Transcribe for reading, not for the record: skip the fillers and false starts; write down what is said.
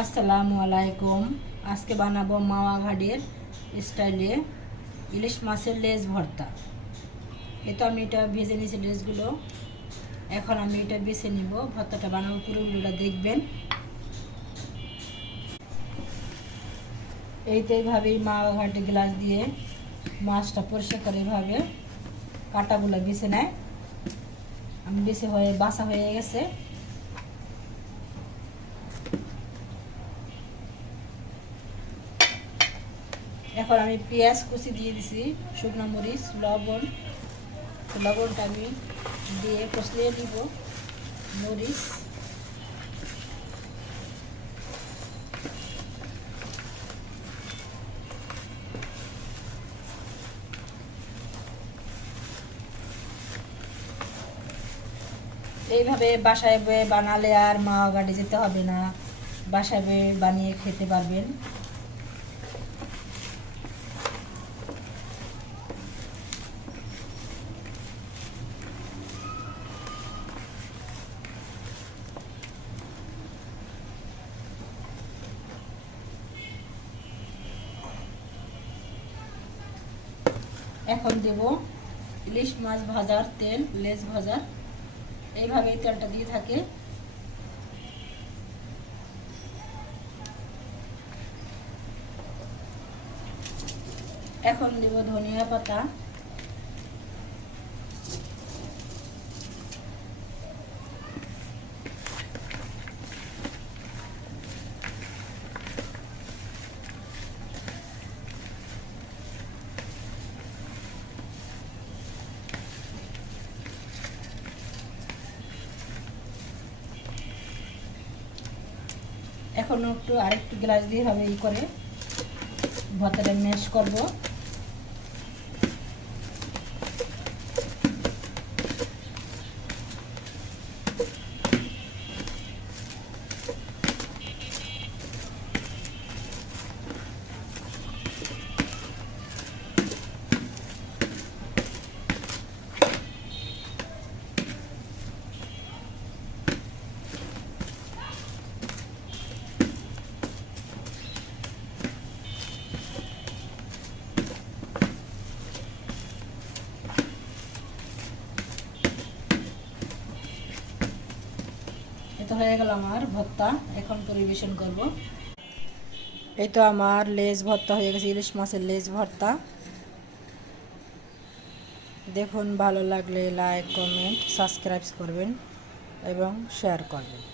আসসালামু আলাইকুম। আজকে বানাবো মাওয়া ঘাটের স্টাইলে ইলিশ মাছের লেজ ভর্তা। আমি এটা ভেজে নিয়েছি লেজগুলো। এখন আমি এটা বেছে নিব। ভর্তাটা বানাবো, পুরোগুলোটা দেখবেন। এইভাবেই মাওয়া ঘাটে গ্লাস দিয়ে মাছটা পরিষ্কার করে এভাবে কাঁটাগুলো বেছে নেয়। আমি বাছা হয়ে গেছে। এখন আমি পেঁয়াজ কুচি দিয়ে দিছি, শুকনো মরিচ, লবণটা আমি দিয়ে কষলিয়ে দিব। মরিচ, এইভাবে বাসায় বানালে আর মাওয়া ঘাটে যেতে হবে না, বাসায় বানিয়ে খেতে পারবেন। এখন দেব ইলিশ মাছ ভাজার তেল, লেজ ভাজার। এইভাবেই তেলটা দিয়ে থাকে। এখন দেব ধনিয়া পাতা, এখন আরেকটু গ্লাস দিয়ে হবে করে ভর্তাটা ম্যাশ করব। হয়ে গেল আমার ভর্তা। এখন পরিবেশন করব। আমার লেজ ভর্তা হয়ে গেছে, ইলিশ মাছের লেজ ভর্তা। দেখুন, ভালো লাগলে লাইক, কমেন্ট, সাবস্ক্রাইব করবেন এবং শেয়ার করবেন।